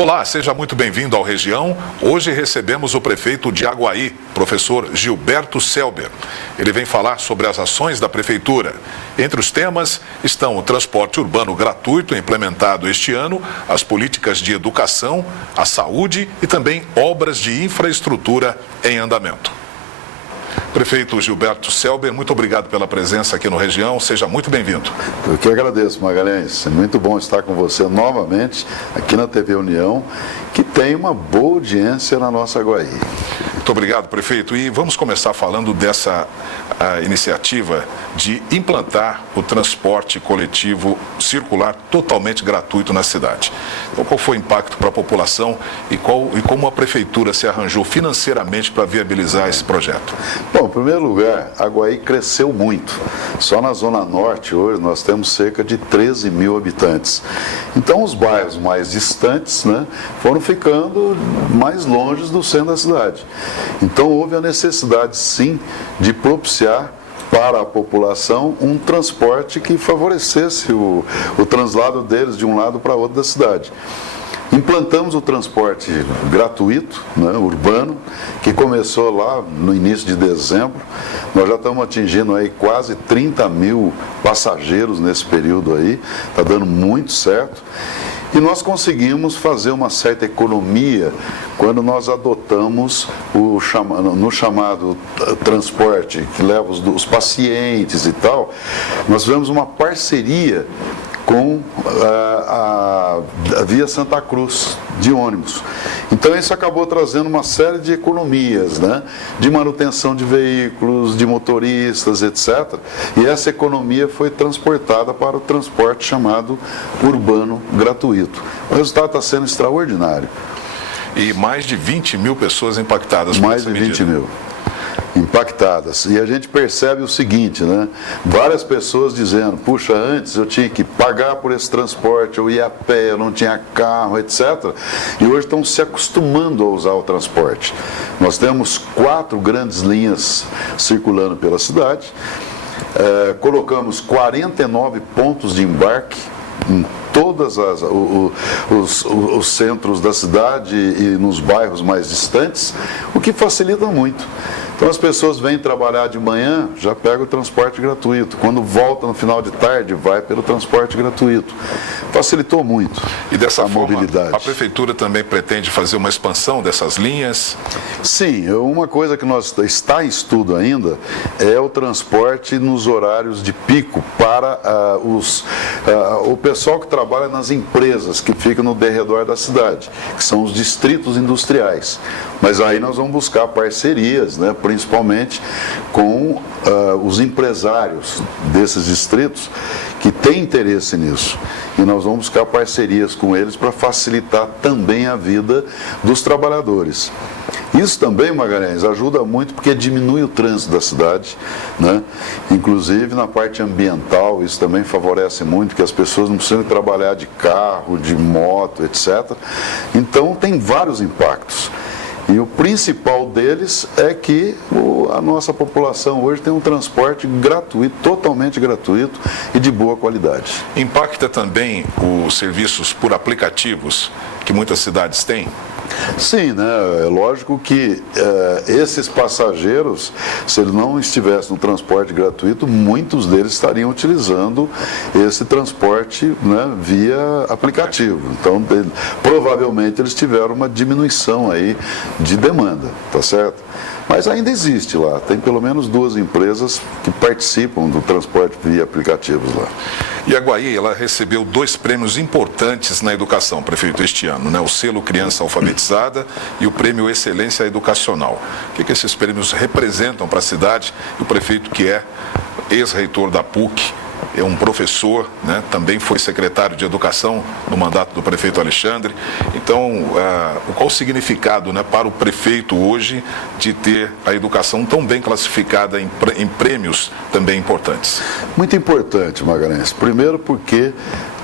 Olá, seja muito bem-vindo ao Região. Hoje recebemos o prefeito de Aguaí, professor Gilberto Selber. Ele vem falar sobre as ações da prefeitura. Entre os temas estão o transporte urbano gratuito implementado este ano, as políticas de educação, a saúde e também obras de infraestrutura em andamento. Prefeito Gilberto Selber, muito obrigado pela presença aqui no Região, seja muito bem-vindo. Eu que agradeço, Magalhães, é muito bom estar com você novamente aqui na TV União, que tem uma boa audiência na nossa Aguaí. Muito obrigado, prefeito. E vamos começar falando dessa iniciativa de implantar o transporte coletivo circular totalmente gratuito na cidade. Então, qual foi o impacto para a população e como a prefeitura se arranjou financeiramente para viabilizar esse projeto? Bom, em primeiro lugar, Aguaí cresceu muito. Só na Zona Norte, hoje, nós temos cerca de 13 mil habitantes. Então, os bairros mais distantes, foram ficando mais longe do centro da cidade. Então, houve a necessidade, sim, de propiciar para a população um transporte que favorecesse o translado deles de um lado para outro da cidade. Implantamos o transporte gratuito, urbano, que começou lá no início de dezembro. Nós já estamos atingindo aí quase 30 mil passageiros nesse período aí, está dando muito certo. E nós conseguimos fazer uma certa economia quando nós adotamos no chamado transporte que leva os pacientes e tal, nós tivemos uma parceria com a Via Santa Cruz de ônibus. Então isso acabou trazendo uma série de economias, de manutenção de veículos, de motoristas, etc. E essa economia foi transportada para o transporte chamado urbano gratuito. O resultado está sendo extraordinário. E mais de 20 mil pessoas impactadas por mais essa de medida. 20 mil impactadas. E a gente percebe o seguinte, várias pessoas dizendo, puxa, antes eu tinha que pagar por esse transporte, eu ia a pé, eu não tinha carro, etc. E hoje estão se acostumando a usar o transporte. Nós temos 4 grandes linhas circulando pela cidade, colocamos 49 pontos de embarque em todos os centros da cidade e nos bairros mais distantes, o que facilita muito. Então as pessoas vêm trabalhar de manhã, já pegam o transporte gratuito. Quando volta no final de tarde, vai pelo transporte gratuito. Facilitou muito e dessa forma, mobilidade. A prefeitura também pretende fazer uma expansão dessas linhas? Sim, uma coisa que está em estudo ainda é o transporte nos horários de pico para o pessoal que trabalha nas empresas que ficam no derredor da cidade, que são os distritos industriais. Mas aí nós vamos buscar parcerias, principalmente com os empresários desses distritos que têm interesse nisso. E nós vamos buscar parcerias com eles para facilitar também a vida dos trabalhadores. Isso também, Magalhães, ajuda muito porque diminui o trânsito da cidade, Inclusive na parte ambiental, isso também favorece muito, que as pessoas não precisam trabalhar de carro, de moto, etc. Então tem vários impactos. E o principal deles é que a nossa população hoje tem um transporte gratuito, totalmente gratuito e de boa qualidade. Impacta também os serviços por aplicativos que muitas cidades têm? Sim, é lógico que esses passageiros, se eles não estivessem no transporte gratuito, muitos deles estariam utilizando esse transporte via aplicativo. Então, provavelmente eles tiveram uma diminuição aí de demanda, tá certo? Mas ainda existe lá, tem pelo menos 2 empresas que participam do transporte via aplicativos lá. E a Aguaí, ela recebeu 2 prêmios importantes na educação, prefeito, este ano, o Selo Criança Alfabetizada e o Prêmio Excelência Educacional. O que esses prêmios representam para a cidade? E o prefeito, que é ex-reitor da PUC, é um professor, também foi secretário de Educação no mandato do prefeito Alexandre. Então, qual o significado para o prefeito hoje de ter a educação tão bem classificada em prêmios também importantes? Muito importante, Magalhães. Primeiro porque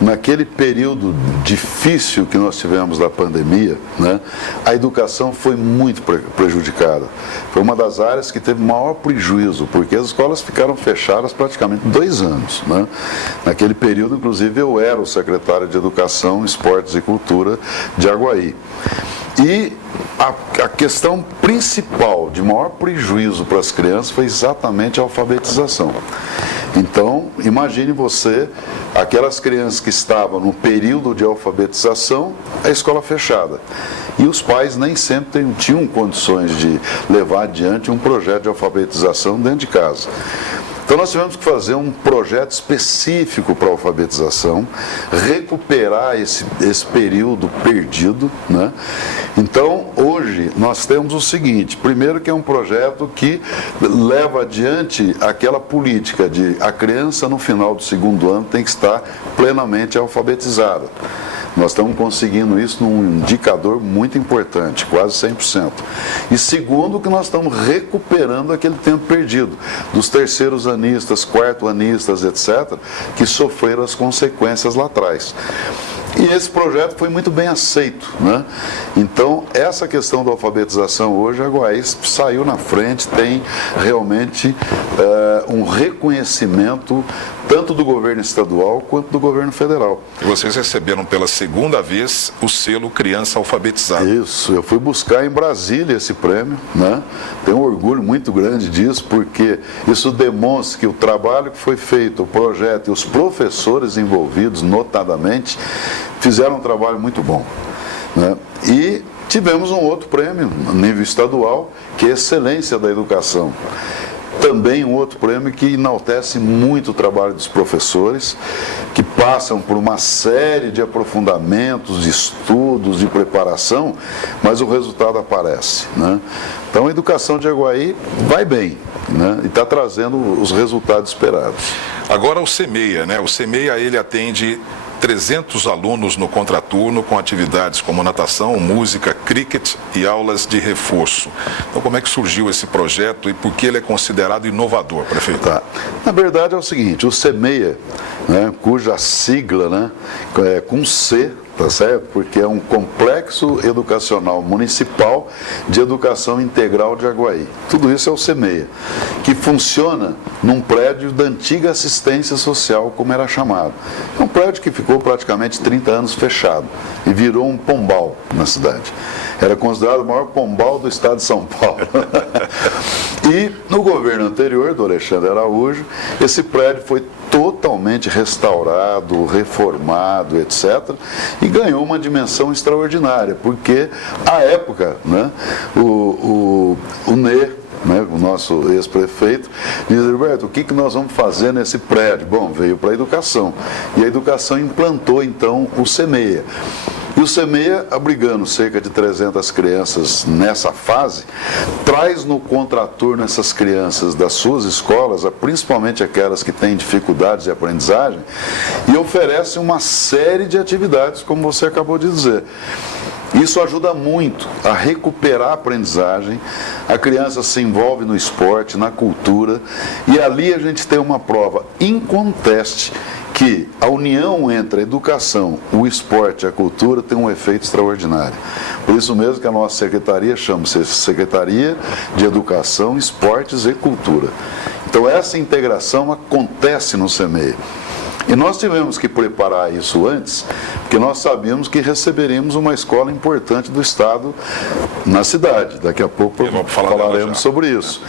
naquele período difícil que nós tivemos da pandemia, né, a educação foi muito prejudicada. Foi uma das áreas que teve maior prejuízo, porque as escolas ficaram fechadas praticamente 2 anos. Né? Naquele período, inclusive, eu era o secretário de Educação, Esportes e Cultura de Aguaí. E a questão principal de maior prejuízo para as crianças foi exatamente a alfabetização. Então, imagine você, aquelas crianças que estavam no período de alfabetização, a escola fechada. E os pais nem sempre tinham condições de levar adiante um projeto de alfabetização dentro de casa. Então nós tivemos que fazer um projeto específico para a alfabetização, recuperar esse período perdido, né? Então hoje nós temos o seguinte, primeiro que é um projeto que leva adiante aquela política de a criança no final do 2º ano tem que estar plenamente alfabetizada. Nós estamos conseguindo isso num indicador muito importante, quase 100%. E segundo, que nós estamos recuperando aquele tempo perdido, dos terceiros anistas, quarto anistas, etc., que sofreram as consequências lá atrás. E esse projeto foi muito bem aceito, né? Então, essa questão da alfabetização hoje, a Aguaí saiu na frente, tem realmente um reconhecimento tanto do governo estadual quanto do governo federal. E vocês receberam pela 2ª vez o selo Criança Alfabetizada. Isso, eu fui buscar em Brasília esse prêmio, né? Tenho um orgulho muito grande disso, porque isso demonstra que o trabalho que foi feito, o projeto e os professores envolvidos, notadamente, fizeram um trabalho muito bom, né? E tivemos um outro prêmio, a nível estadual, que é Excelência da Educação. Também um outro prêmio que enaltece muito o trabalho dos professores, que passam por uma série de aprofundamentos, de estudos, de preparação, mas o resultado aparece, né? Então a educação de Aguaí vai bem, né? E está trazendo os resultados esperados. Agora o CEMEIA, né? O CEMEIA, ele atende 300 alunos no contraturno com atividades como natação, música, cricket e aulas de reforço. Então, como é que surgiu esse projeto e por que ele é considerado inovador, prefeito? Tá. Na verdade é o seguinte, o CEMEIA, né, cuja sigla, né, é com C, tá certo? Porque é um Complexo Educacional Municipal de Educação Integral de Aguaí. Tudo isso é o CEMEIA, que funciona num prédio da antiga assistência social, como era chamado. É um prédio que ficou praticamente 30 anos fechado e virou um pombal na cidade. Era considerado o maior pombal do estado de São Paulo. E no governo anterior, do Alexandre Araújo, esse prédio foi totalmente restaurado, reformado, etc., e ganhou uma dimensão extraordinária, porque, à época, né, o NE, né, o nosso ex-prefeito, diz: Roberto, o que nós vamos fazer nesse prédio? Bom, veio para a educação, e a educação implantou, então, o CEMEIA. E o CEMEIA, abrigando cerca de 300 crianças nessa fase, traz no contraturno essas crianças das suas escolas, principalmente aquelas que têm dificuldades de aprendizagem, e oferece uma série de atividades, como você acabou de dizer. Isso ajuda muito a recuperar a aprendizagem, a criança se envolve no esporte, na cultura, e ali a gente tem uma prova inconteste que a união entre a educação, o esporte e a cultura tem um efeito extraordinário. Por isso mesmo que a nossa secretaria chama-se Secretaria de Educação, Esportes e Cultura. Então essa integração acontece no CEMEIA. E nós tivemos que preparar isso antes, porque nós sabíamos que receberíamos uma escola importante do Estado na cidade. Daqui a pouco falaremos sobre isso.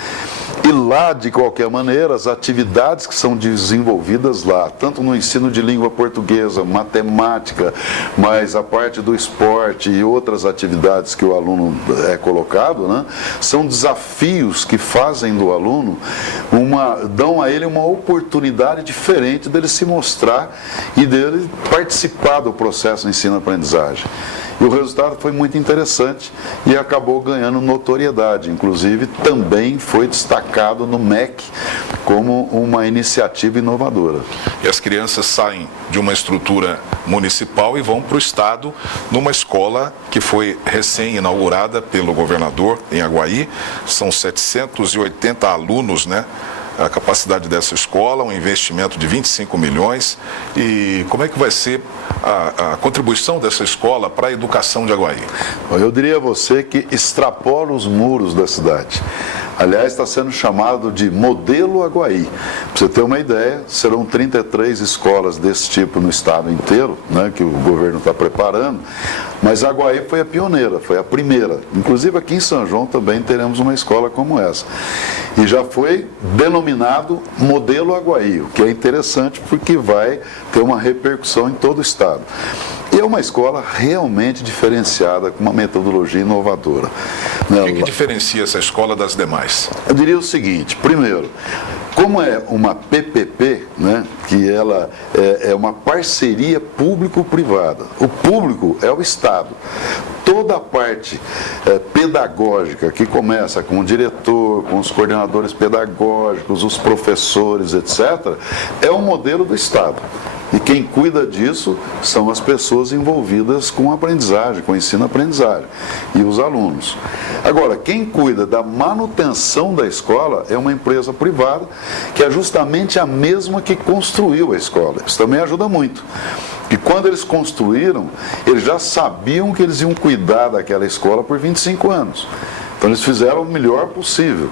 E lá, de qualquer maneira, as atividades que são desenvolvidas lá, tanto no ensino de língua portuguesa, matemática, mas a parte do esporte e outras atividades que o aluno é colocado, né, são desafios que fazem do aluno, dão a ele uma oportunidade diferente dele se mostrar e dele participar do processo de ensino-aprendizagem. E o resultado foi muito interessante e acabou ganhando notoriedade. Inclusive, também foi destacado no MEC como uma iniciativa inovadora. E as crianças saem de uma estrutura municipal e vão para o estado numa escola que foi recém-inaugurada pelo governador em Aguaí. São 780 alunos, né, a capacidade dessa escola, um investimento de 25 milhões. E como é que vai ser a contribuição dessa escola para a educação de Aguaí? Eu diria a você que extrapola os muros da cidade. Aliás, está sendo chamado de modelo Aguaí. Para você ter uma ideia, serão 33 escolas desse tipo no estado inteiro, né, que o governo está preparando, mas Aguaí foi a pioneira, foi a primeira. Inclusive aqui em São João também teremos uma escola como essa. E já foi denominado modelo Aguaí, o que é interessante porque vai ter uma repercussão em todo o estado. E é uma escola realmente diferenciada, com uma metodologia inovadora. O que diferencia essa escola das demais? Eu diria o seguinte: primeiro, como é uma PPP, né, que ela é uma parceria público-privada, o público é o Estado. Toda a parte pedagógica, que começa com o diretor, com os coordenadores pedagógicos, os professores, etc., é um modelo do Estado. E quem cuida disso são as pessoas envolvidas com a aprendizagem, com o ensino-aprendizagem, e os alunos. Agora, quem cuida da manutenção da escola é uma empresa privada, que é justamente a mesma que construiu a escola. Isso também ajuda muito. E quando eles construíram, eles já sabiam que eles iam cuidar daquela escola por 25 anos. Então eles fizeram o melhor possível.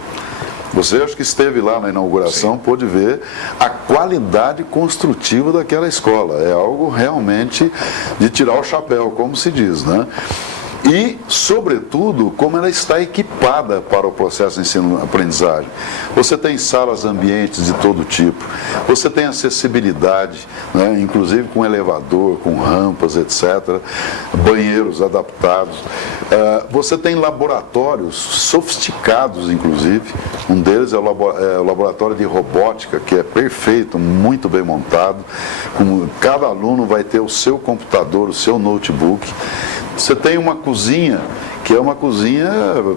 Você acho que esteve lá na inauguração, pôde ver a qualidade construtiva daquela escola. É algo realmente de tirar o chapéu, como se diz, né? E, sobretudo, como ela está equipada para o processo de ensino-aprendizagem. Você tem salas ambientes de todo tipo, você tem acessibilidade, né, inclusive com elevador, com rampas, etc., banheiros adaptados. Você tem laboratórios sofisticados, inclusive. Um deles é o laboratório de robótica, que é perfeito, muito bem montado. Cada aluno vai ter o seu computador, o seu notebook. Você tem uma cozinha, que é uma cozinha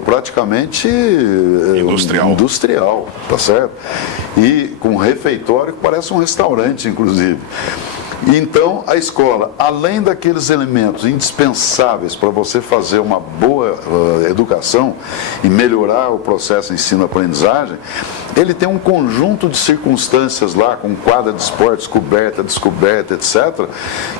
praticamente industrial, tá certo? E com um refeitório que parece um restaurante, inclusive. Então, a escola, além daqueles elementos indispensáveis para você fazer uma boa educação e melhorar o processo de ensino-aprendizagem, ele tem um conjunto de circunstâncias lá, com quadra de esportes, coberta, descoberta, etc.,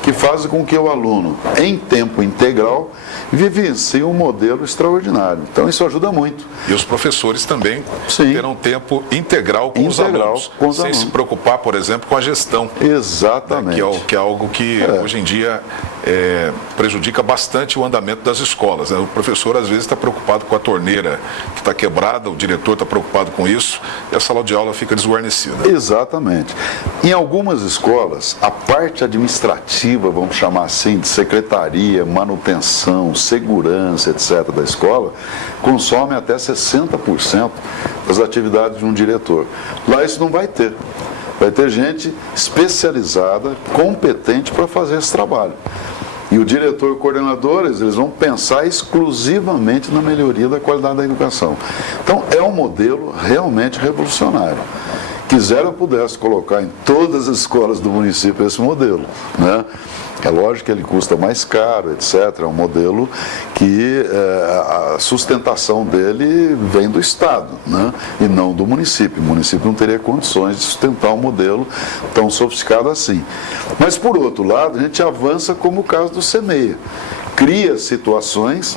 que fazem com que o aluno, em tempo integral, vivencie um modelo extraordinário. Então, isso ajuda muito. E os professores também terão tempo integral com os alunos, sem se preocupar, por exemplo, com a gestão. Exatamente. Que é algo que hoje em dia prejudica bastante o andamento das escolas, né? O professor às vezes está preocupado com a torneira que está quebrada, o diretor está preocupado com isso e a sala de aula fica desguarnecida. Exatamente. Em algumas escolas, a parte administrativa, vamos chamar assim, de secretaria, manutenção, segurança, etc., da escola, consome até 60% das atividades de um diretor. Lá isso não vai ter. Vai ter gente especializada, competente para fazer esse trabalho. E o diretor e o coordenador, eles vão pensar exclusivamente na melhoria da qualidade da educação. Então, é um modelo realmente revolucionário. Quisera eu pudesse colocar em todas as escolas do município esse modelo, né? É lógico que ele custa mais caro, etc. É um modelo que a sustentação dele vem do Estado, né? E não do município. O município não teria condições de sustentar um modelo tão sofisticado assim. Mas, por outro lado, a gente avança como o caso do CEMEIA. Cria situações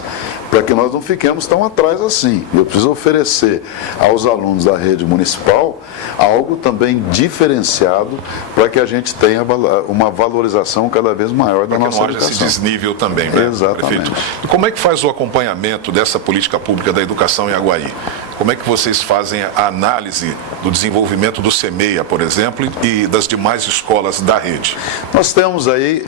para que nós não fiquemos tão atrás assim. Eu preciso oferecer aos alunos da rede municipal algo também diferenciado para que a gente tenha uma valorização cada vez maior da nossa educação. Para que não haja esse desnível também, né, exatamente, prefeito? E como é que faz o acompanhamento dessa política pública da educação em Aguaí? Como é que vocês fazem a análise do desenvolvimento do CEMEIA, por exemplo, e das demais escolas da rede? Nós temos aí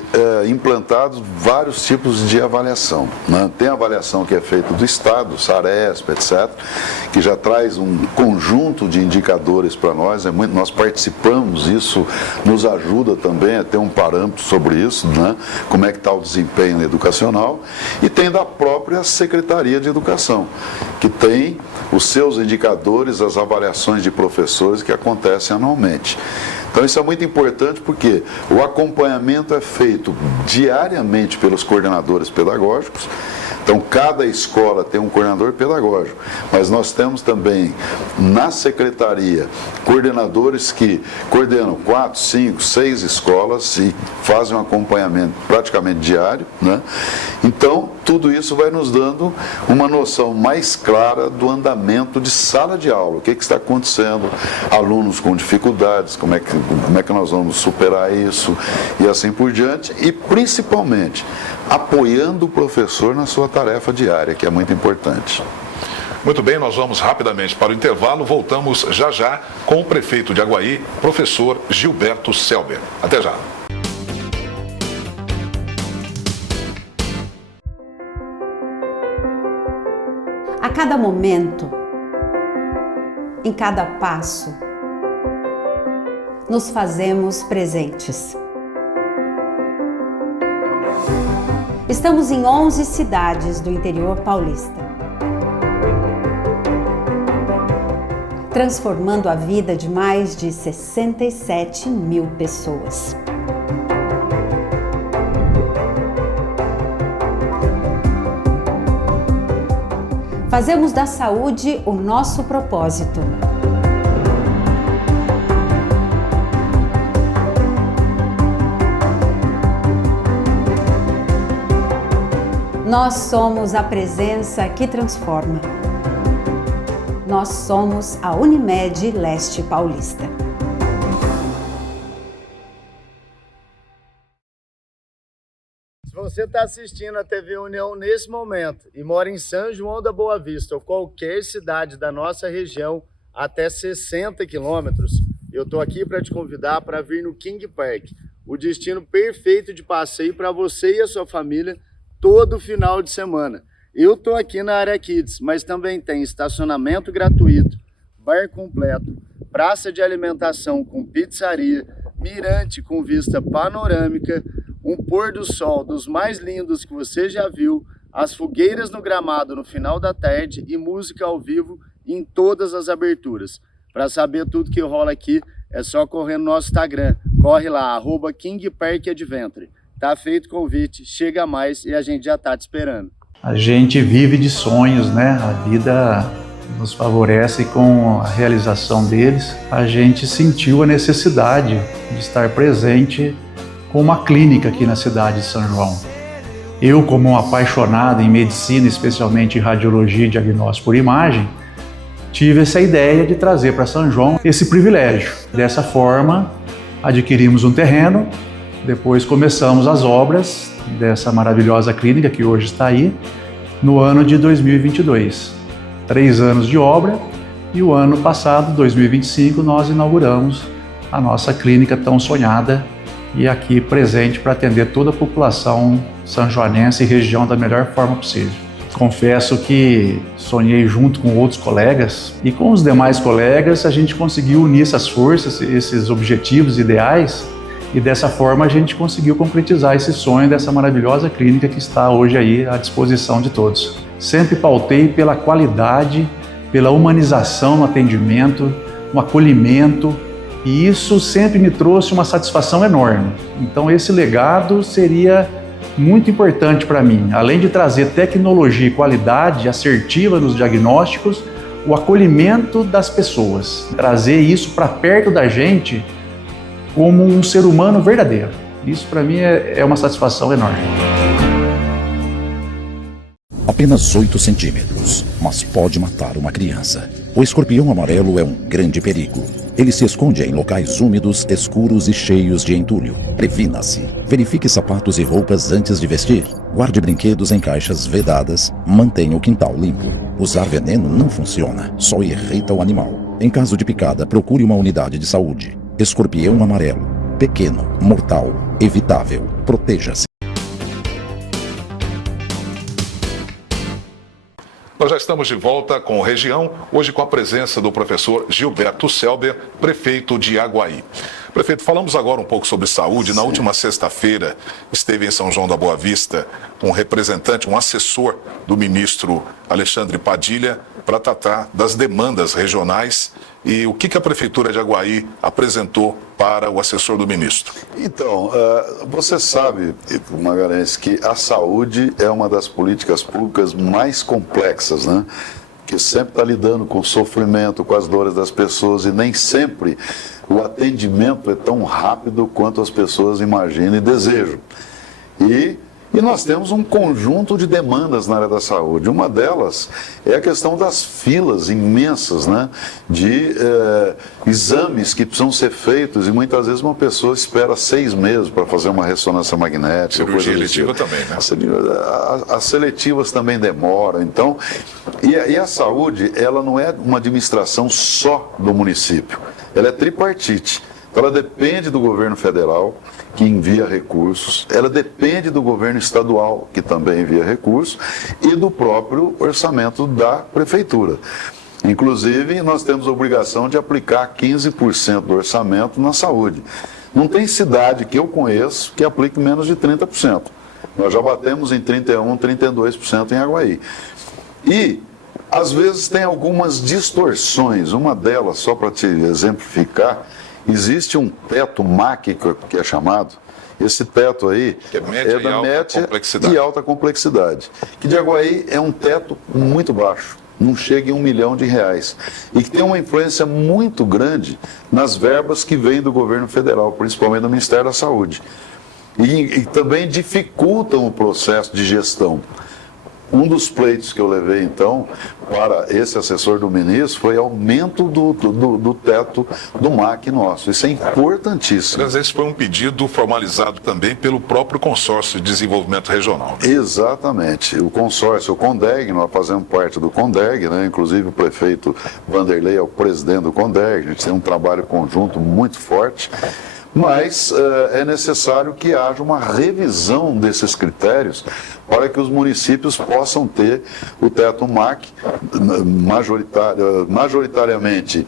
implantados vários tipos de avaliação, né? Tem a avaliação que é feita do Estado, Saresp, etc., que já traz um conjunto de indicadores para nós. Nós participamos, isso nos ajuda também a ter um parâmetro sobre isso, né? Como é que está o desempenho educacional. E tem da própria Secretaria de Educação, que tem os seus indicadores, as avaliações de professores que acontecem anualmente. Então isso é muito importante porque o acompanhamento é feito diariamente pelos coordenadores pedagógicos, Então, cada escola tem um coordenador pedagógico, mas nós temos também na secretaria coordenadores que coordenam 4, 5, 6 escolas e fazem um acompanhamento praticamente diário, né? Então, tudo isso vai nos dando uma noção mais clara do andamento de sala de aula, o que está acontecendo, alunos com dificuldades, como é que nós vamos superar isso e assim por diante, e principalmente apoiando o professor na sua tarefa diária, que é muito importante. Muito bem, nós vamos rapidamente para o intervalo, voltamos já já com o prefeito de Aguaí, professor Gilberto Selber. Até já. A cada momento, em cada passo, nos fazemos presentes. Estamos em 11 cidades do interior paulista, transformando a vida de mais de 67 mil pessoas. Fazemos da saúde o nosso propósito. Nós somos a presença que transforma. Nós somos a Unimed Leste Paulista. Se você está assistindo a TV União nesse momento e mora em São João da Boa Vista ou qualquer cidade da nossa região até 60 quilômetros, eu estou aqui para te convidar para vir no King Park, o destino perfeito de passeio para você e a sua família todo final de semana. Eu estou aqui na área Kids, mas também tem estacionamento gratuito, bar completo, praça de alimentação com pizzaria, mirante com vista panorâmica, um pôr do sol dos mais lindos que você já viu, as fogueiras no gramado no final da tarde e música ao vivo em todas as aberturas. Para saber tudo que rola aqui, é só correr no nosso Instagram. Corre lá, @KingParkAdventure. Tá feito o convite, chega mais e a gente já tá te esperando. A gente vive de sonhos, né? A vida nos favorece com a realização deles. A gente sentiu a necessidade de estar presente com uma clínica aqui na cidade de São João. Eu, como um apaixonado em medicina, especialmente em radiologia e diagnóstico por imagem, tive essa ideia de trazer para São João esse privilégio. Dessa forma, adquirimos um terreno, depois começamos as obras dessa maravilhosa clínica que hoje está aí, no ano de 2022. 3 anos de obra e o ano passado, 2025, nós inauguramos a nossa clínica tão sonhada e aqui presente para atender toda a população sanjoanense e região da melhor forma possível. Confesso que sonhei junto com outros colegas e com os demais colegas a gente conseguiu unir essas forças, esses objetivos ideais e dessa forma a gente conseguiu concretizar esse sonho dessa maravilhosa clínica que está hoje aí à disposição de todos. Sempre pautei pela qualidade, pela humanização no atendimento, no acolhimento, e isso sempre me trouxe uma satisfação enorme. Então esse legado seria muito importante para mim, além de trazer tecnologia e qualidade assertiva nos diagnósticos, o acolhimento das pessoas, trazer isso para perto da gente como um ser humano verdadeiro. Isso para mim é uma satisfação enorme. Apenas 8 centímetros, mas pode matar uma criança. O escorpião amarelo é um grande perigo. Ele se esconde em locais úmidos, escuros e cheios de entulho. Previna-se. Verifique sapatos e roupas antes de vestir. Guarde brinquedos em caixas vedadas. Mantenha o quintal limpo. Usar veneno não funciona, só irrita o animal. Em caso de picada, procure uma unidade de saúde. Escorpião amarelo. Pequeno, mortal, evitável. Proteja-se. Nós já estamos de volta com o Região, hoje com a presença do professor Gilberto Selber, prefeito de Aguaí. Prefeito, falamos agora um pouco sobre saúde. Na última sexta-feira esteve em São João da Boa Vista um representante, um assessor do ministro Alexandre Padilha, para tratar das demandas regionais. E o que a Prefeitura de Aguaí apresentou para o assessor do ministro? Então, você sabe, Magalhães, que a saúde é uma das políticas públicas mais complexas, né? Que sempre está lidando com o sofrimento, com as dores das pessoas, e nem sempre o atendimento é tão rápido quanto as pessoas imaginam e desejam. E nós temos um conjunto de demandas na área da saúde. Uma delas é a questão das filas imensas, né, de exames que precisam ser feitos, e muitas vezes uma pessoa espera 6 meses para fazer uma ressonância magnética. Cirurgia eletiva também, né? As seletivas também demoram. Então, e a saúde, ela não é uma administração só do município, ela é tripartite. Então, ela depende do governo federal, que envia recursos, ela depende do governo estadual, que também envia recursos, e do próprio orçamento da prefeitura. Inclusive, nós temos a obrigação de aplicar 15% do orçamento na saúde. Não tem cidade que eu conheço que aplique menos de 30%. Nós já batemos em 31%, 32% em Aguaí. E, às vezes, tem algumas distorções. Uma delas, só para te exemplificar, existe um teto MAC, que é chamado. Esse teto aí que é da média e alta complexidade. Que de Aguaí é um teto muito baixo, não chega em R$1 milhão. E que tem uma influência muito grande nas verbas que vêm do governo federal, principalmente do Ministério da Saúde. E também dificultam o processo de gestão. Um dos pleitos que eu levei, então, para esse assessor do ministro foi aumento do teto do MAC nosso. Isso é importantíssimo. Às vezes foi um pedido formalizado também pelo próprio consórcio de desenvolvimento regional. Né? Exatamente. O consórcio, o CONDEG, nós fazemos parte do CONDEG, né? Inclusive o prefeito Vanderlei é o presidente do CONDEG, a gente tem um trabalho conjunto muito forte. Mas é necessário que haja uma revisão desses critérios para que os municípios possam ter o teto MAC majoritariamente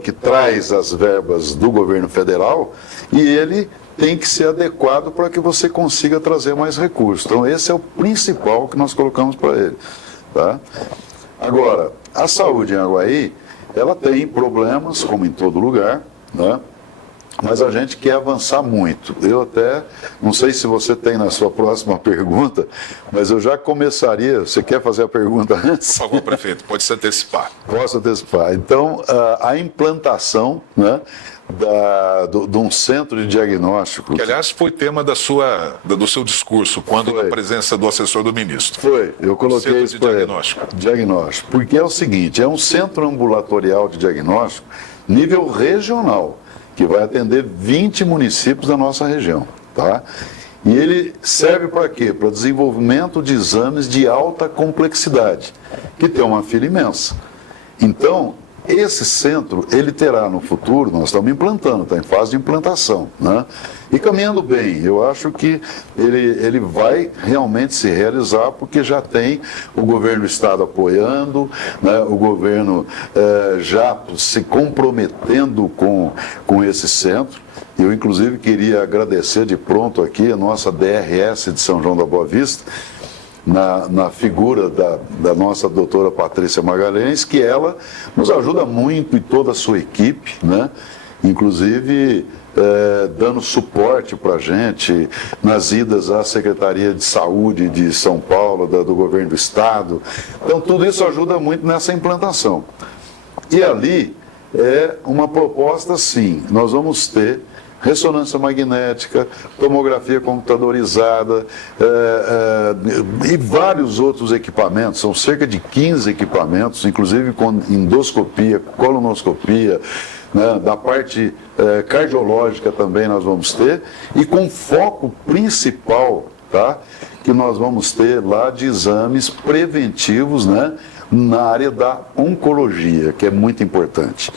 que traz as verbas do governo federal, e ele tem que ser adequado para que você consiga trazer mais recursos. Então esse é o principal que nós colocamos para ele. Tá? Agora, a saúde em Aguaí, ela tem problemas, como em todo lugar, né? Mas a gente quer avançar muito. Eu até, não sei se você tem na sua próxima pergunta, mas eu já começaria. Você quer fazer a pergunta antes? Por favor, prefeito, pode se antecipar. Posso antecipar. Então, a implantação, né, de um centro de diagnóstico. Que, aliás, foi tema do seu discurso, quando na presença do assessor do ministro. Foi, eu coloquei centro isso de diagnóstico. Diagnóstico. Porque é o seguinte, é um centro ambulatorial de diagnóstico nível regional, que vai atender 20 municípios da nossa região, tá? E ele serve para quê? Para desenvolvimento de exames de alta complexidade, que tem uma fila imensa. Então, esse centro, ele terá no futuro, nós estamos implantando, está em fase de implantação, né? E caminhando bem, eu acho que ele vai realmente se realizar, porque já tem o governo do estado apoiando, né? O governo já se comprometendo com esse centro. Eu, inclusive, queria agradecer de pronto aqui a nossa DRS de São João da Boa Vista, na figura da nossa doutora Patrícia Magalhães, que ela nos ajuda muito, e toda a sua equipe, né? Inclusive dando suporte para a gente nas idas à Secretaria de Saúde de São Paulo, do governo do estado. Então tudo isso ajuda muito nessa implantação. E ali é uma proposta, sim, nós vamos ter ressonância magnética, tomografia computadorizada e vários outros equipamentos. São cerca de 15 equipamentos, inclusive com endoscopia, colonoscopia, né, da parte cardiológica também nós vamos ter, e com foco principal, tá, que nós vamos ter lá de exames preventivos, né, na área da oncologia, que é muito importante.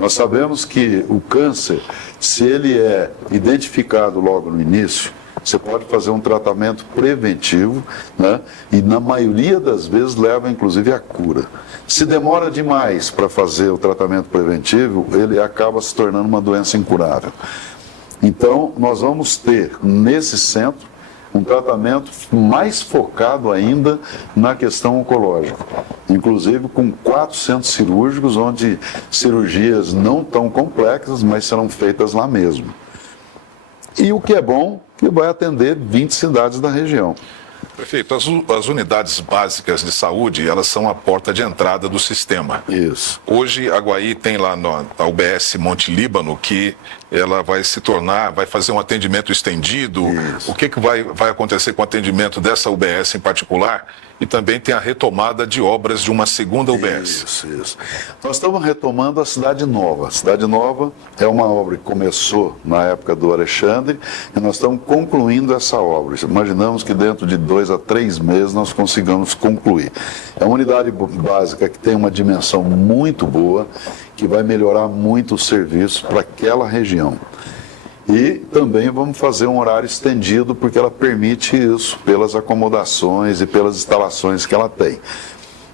Nós sabemos que o câncer, se ele é identificado logo no início, você pode fazer um tratamento preventivo, né? E na maioria das vezes leva inclusive à cura. Se demora demais para fazer o tratamento preventivo, ele acaba se tornando uma doença incurável. Então, nós vamos ter nesse centro um tratamento mais focado ainda na questão oncológica, inclusive com 4 centros cirúrgicos, onde cirurgias não tão complexas, mas serão feitas lá mesmo. E o que é bom, que vai atender 20 cidades da região. Prefeito, as unidades básicas de saúde, elas são a porta de entrada do sistema. Isso. Hoje, Aguaí tem lá na UBS Monte Líbano que ela vai se tornar, vai fazer um atendimento estendido. Isso. O que vai acontecer com o atendimento dessa UBS em particular? E também tem a retomada de obras de uma segunda UBS. Isso. Nós estamos retomando a Cidade Nova. A Cidade Nova é uma obra que começou na época do Alexandre e nós estamos concluindo essa obra. Imaginamos que dentro de 2 a 3 meses nós consigamos concluir. É uma unidade básica que tem uma dimensão muito boa, que vai melhorar muito o serviço para aquela região. E também vamos fazer um horário estendido, porque ela permite isso, pelas acomodações e pelas instalações que ela tem.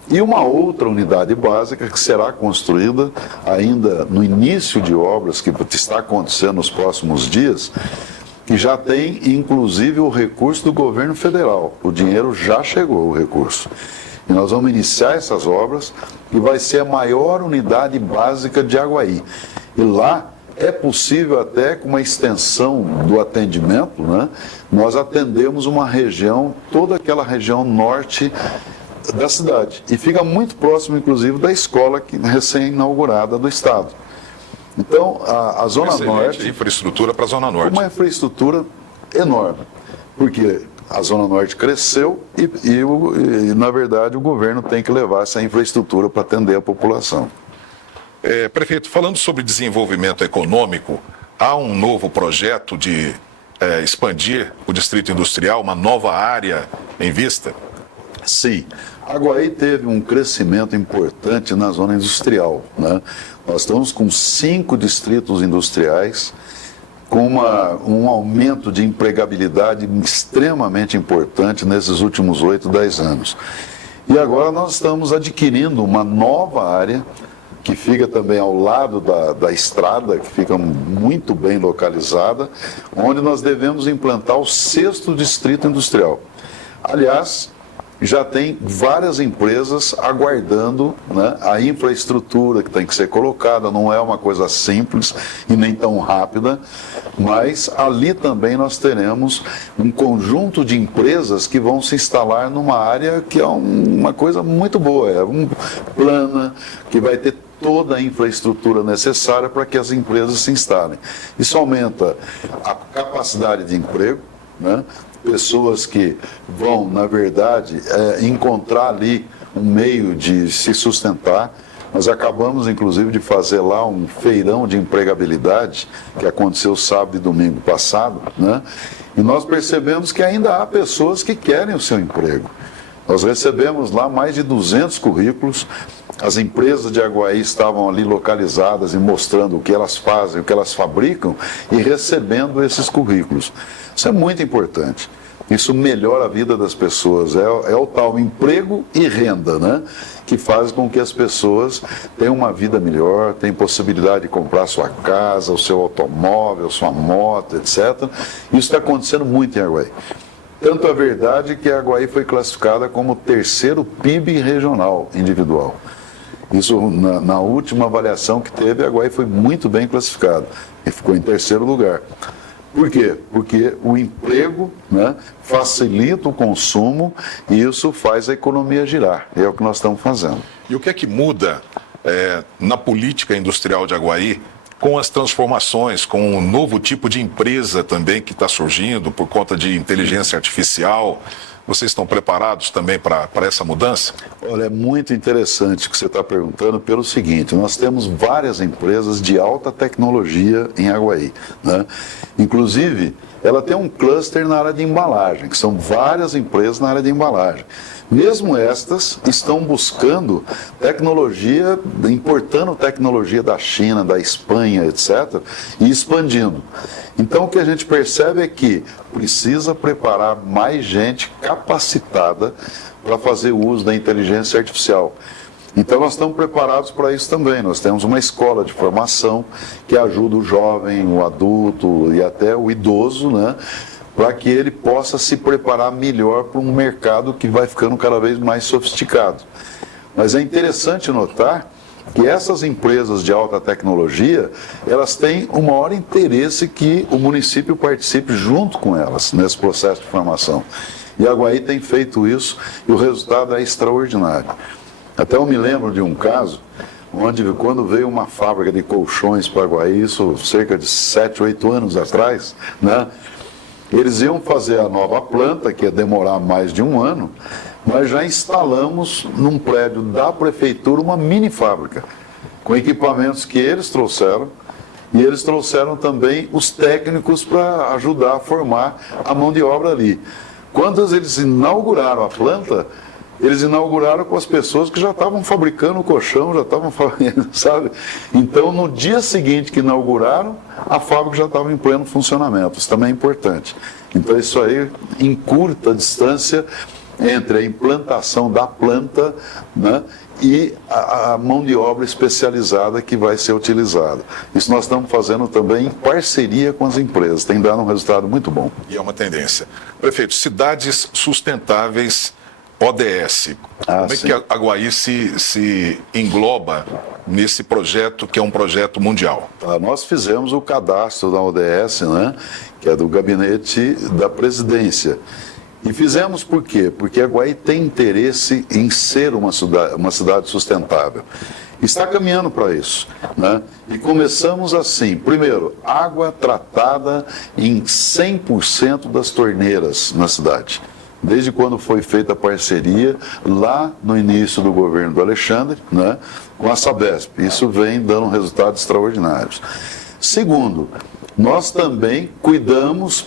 E uma outra unidade básica que será construída ainda no início de obras, que está acontecendo nos próximos dias, que já tem inclusive o recurso do governo federal. O dinheiro já chegou, o recurso. E nós vamos iniciar essas obras e vai ser a maior unidade básica de Aguaí. E lá é possível até com uma extensão do atendimento, né? Nós atendemos uma região, toda aquela região norte da cidade. E fica muito próximo, inclusive, da escola recém-inaugurada do estado. Então, a Zona Norte... infraestrutura para a Zona Norte. Uma infraestrutura enorme, porque a Zona Norte cresceu e, na verdade, o governo tem que levar essa infraestrutura para atender a população. Prefeito, falando sobre desenvolvimento econômico, há um novo projeto de expandir o distrito industrial, uma nova área em vista? Sim. Aguaí teve um crescimento importante na zona industrial, né? Nós estamos com 5 distritos industriais, com um aumento de empregabilidade extremamente importante nesses últimos 8, 10 anos. E agora nós estamos adquirindo uma nova área, que fica também ao lado da estrada, que fica muito bem localizada, onde nós devemos implantar o 6º distrito industrial. Aliás, já tem várias empresas aguardando, né, a infraestrutura que tem que ser colocada, não é uma coisa simples e nem tão rápida, mas ali também nós teremos um conjunto de empresas que vão se instalar numa área que é uma coisa muito boa, plana, que vai ter toda a infraestrutura necessária para que as empresas se instalem. Isso aumenta a capacidade de emprego, né? Pessoas que vão, na verdade, encontrar ali um meio de se sustentar. Nós acabamos, inclusive, de fazer lá um feirão de empregabilidade, que aconteceu sábado e domingo passado, né? E nós percebemos que ainda há pessoas que querem o seu emprego. Nós recebemos lá mais de 200 currículos. As empresas de Aguaí estavam ali localizadas e mostrando o que elas fazem, o que elas fabricam e recebendo esses currículos. Isso é muito importante. Isso melhora a vida das pessoas. É o tal emprego e renda, né? Que faz com que as pessoas tenham uma vida melhor, tenham possibilidade de comprar sua casa, o seu automóvel, sua moto, etc. Isso está acontecendo muito em Aguaí. Tanto é verdade que a Aguaí foi classificada como o 3º PIB regional individual. Isso, na última avaliação que teve, a Aguaí foi muito bem classificado e ficou em 3º lugar. Por quê? Porque o emprego, né, facilita o consumo e isso faz a economia girar. É o que nós estamos fazendo. E o que é que muda na política industrial de Aguaí com as transformações, com um novo tipo de empresa também que está surgindo por conta de inteligência artificial? Vocês estão preparados também para essa mudança? Olha, é muito interessante o que você está perguntando pelo seguinte, nós temos várias empresas de alta tecnologia em Aguaí, né? Inclusive, ela tem um cluster na área de embalagem, que são várias empresas na área de embalagem. Mesmo estas estão buscando tecnologia, importando tecnologia da China, da Espanha, etc., e expandindo. Então, o que a gente percebe é que precisa preparar mais gente capacitada para fazer uso da inteligência artificial. Então, nós estamos preparados para isso também. Nós temos uma escola de formação que ajuda o jovem, o adulto e até o idoso, né, para que ele possa se preparar melhor para um mercado que vai ficando cada vez mais sofisticado. Mas é interessante notar que essas empresas de alta tecnologia, elas têm o maior interesse que o município participe junto com elas nesse processo de formação. E a Aguaí tem feito isso e o resultado é extraordinário. Até eu me lembro de um caso onde, quando veio uma fábrica de colchões para Aguaí, isso cerca de 7, 8 anos atrás, né? Eles iam fazer a nova planta, que ia demorar mais de um ano, mas já instalamos num prédio da prefeitura uma mini fábrica, com equipamentos que eles trouxeram, e eles trouxeram também os técnicos para ajudar a formar a mão de obra ali. Quando eles inauguraram a planta, eles inauguraram com as pessoas que já estavam fabricando o colchão, já estavam fazendo, sabe? Então, no dia seguinte que inauguraram, a fábrica já estava em pleno funcionamento. Isso também é importante. Então, isso aí encurta a distância entre a implantação da planta, né, e a mão de obra especializada que vai ser utilizada. Isso nós estamos fazendo também em parceria com as empresas. Tem dado um resultado muito bom. E é uma tendência. Prefeito, cidades sustentáveis ODS. Como é que a Aguaí se engloba nesse projeto, que é um projeto mundial? Nós fizemos o cadastro da ODS, né, que é do gabinete da presidência. E fizemos por quê? Porque a Aguaí tem interesse em ser uma cidade sustentável. Está caminhando para isso, né? E começamos assim, primeiro, água tratada em 100% das torneiras na cidade. Desde quando foi feita a parceria, lá no início do governo do Alexandre, né, com a Sabesp. Isso vem dando resultados extraordinários. Segundo, nós também cuidamos,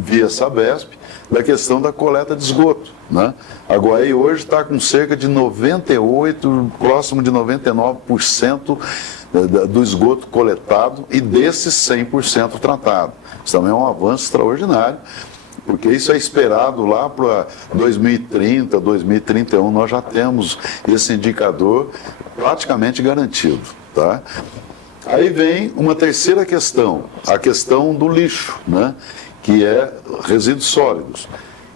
via Sabesp, da questão da coleta de esgoto, né? A Aguaí hoje está com cerca de 98%, próximo de 99% do esgoto coletado e desses 100% tratado. Isso também é um avanço extraordinário, porque isso é esperado lá para 2030, 2031, nós já temos esse indicador praticamente garantido, tá? Aí vem uma terceira questão, a questão do lixo, né, que é resíduos sólidos.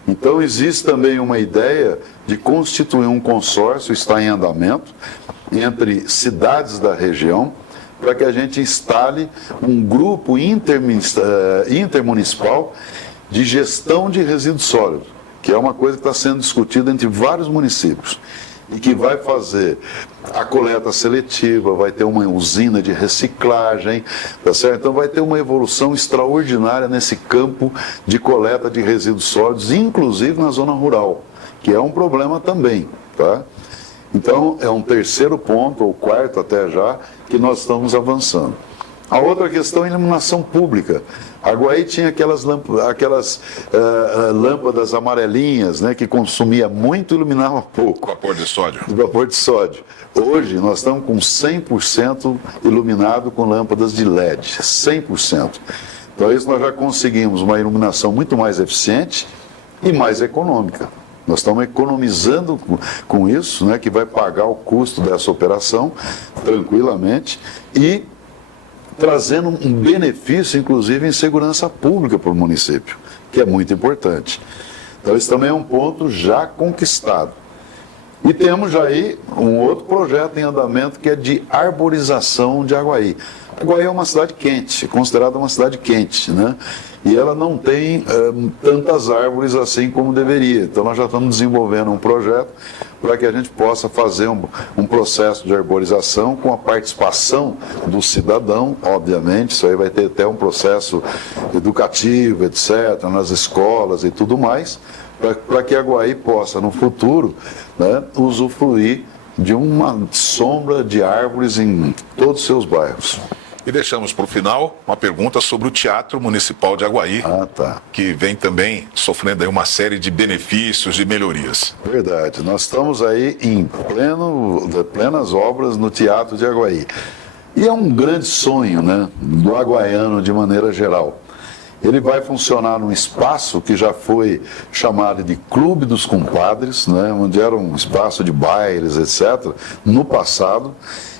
Então existe também uma ideia de constituir um consórcio, está em andamento, entre cidades da região, para que a gente instale um grupo intermunicipal de gestão de resíduos sólidos, que é uma coisa que está sendo discutida entre vários municípios e que vai fazer a coleta seletiva, vai ter uma usina de reciclagem, tá certo? Então vai ter uma evolução extraordinária nesse campo de coleta de resíduos sólidos, inclusive na zona rural, que é um problema também, tá? Então é um terceiro ponto, ou quarto até já, que nós estamos avançando. A outra questão é a iluminação pública. A Aguaí tinha aquelas lâmpadas amarelinhas, né, que consumia muito e iluminava pouco. Vapor de sódio. Vapor de sódio. Hoje nós estamos com 100% iluminado com lâmpadas de LED, 100%. Então isso nós já conseguimos uma iluminação muito mais eficiente e mais econômica. Nós estamos economizando com isso, né, que vai pagar o custo dessa operação tranquilamente e trazendo um benefício, inclusive, em segurança pública para o município, que é muito importante. Então, isso também é um ponto já conquistado. E temos já aí um outro projeto em andamento, que é de arborização de Aguaí. Aguaí é uma cidade quente, considerada uma cidade quente, né? E ela não tem tantas árvores assim como deveria. Então, nós já estamos desenvolvendo um projeto para que a gente possa fazer um processo de arborização com a participação do cidadão, obviamente. Isso aí vai ter até um processo educativo, etc., nas escolas e tudo mais, para que Aguaí possa, no futuro, né, usufruir de uma sombra de árvores em todos os seus bairros. E deixamos para o final uma pergunta sobre o Teatro Municipal de Aguaí, que vem também sofrendo aí uma série de benefícios e melhorias. Verdade, nós estamos aí em plenas obras no Teatro de Aguaí. E é um grande sonho, né, do aguaiano de maneira geral. Ele vai funcionar num espaço que já foi chamado de Clube dos Compadres, né, onde era um espaço de bailes, etc., no passado,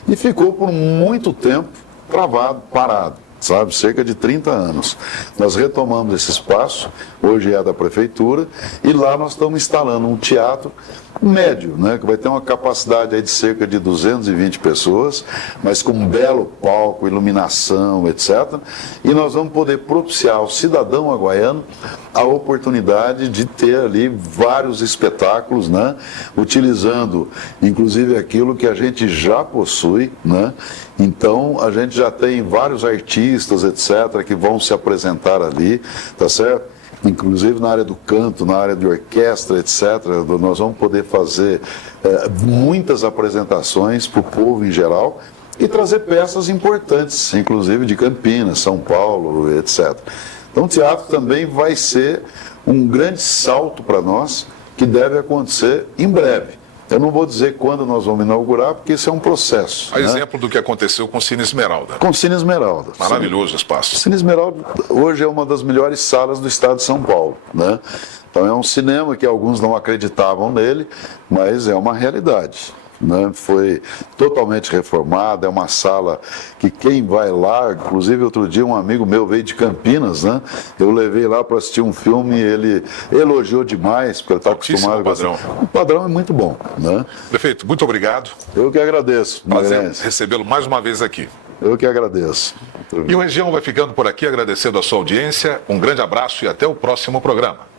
e ficou por muito tempo travado, parado, sabe? Cerca de 30 anos. Nós retomamos esse espaço, hoje é da prefeitura, e lá nós estamos instalando um teatro médio, né, que vai ter uma capacidade aí de cerca de 220 pessoas, mas com um belo palco, iluminação, etc. E nós vamos poder propiciar ao cidadão aguaiano a oportunidade de ter ali vários espetáculos, né, utilizando inclusive aquilo que a gente já possui, né? Então a gente já tem vários artistas, etc., que vão se apresentar ali, tá certo? Inclusive na área do canto, na área de orquestra, etc., nós vamos poder fazer muitas apresentações para o povo em geral e trazer peças importantes, inclusive de Campinas, São Paulo, etc. Então o teatro também vai ser um grande salto para nós, que deve acontecer em breve. Eu não vou dizer quando nós vamos inaugurar, porque isso é um processo. A exemplo do que aconteceu com o Cine Esmeralda. Com o Cine Esmeralda. Maravilhoso o espaço. O Cine Esmeralda hoje é uma das melhores salas do estado de São Paulo, né? Então é um cinema que alguns não acreditavam nele, mas é uma realidade, né? Foi totalmente reformada, é uma sala que quem vai lá, inclusive outro dia um amigo meu veio de Campinas, né? Eu levei lá para assistir um filme e ele elogiou demais, porque ele está acostumado com padrão. O padrão é muito bom, né? Prefeito, muito obrigado. Eu que agradeço, Prazer Magalhães. recebê-lo mais uma vez aqui. Eu que agradeço. E o Região vai ficando por aqui, agradecendo a sua audiência. Um grande abraço e até o próximo programa.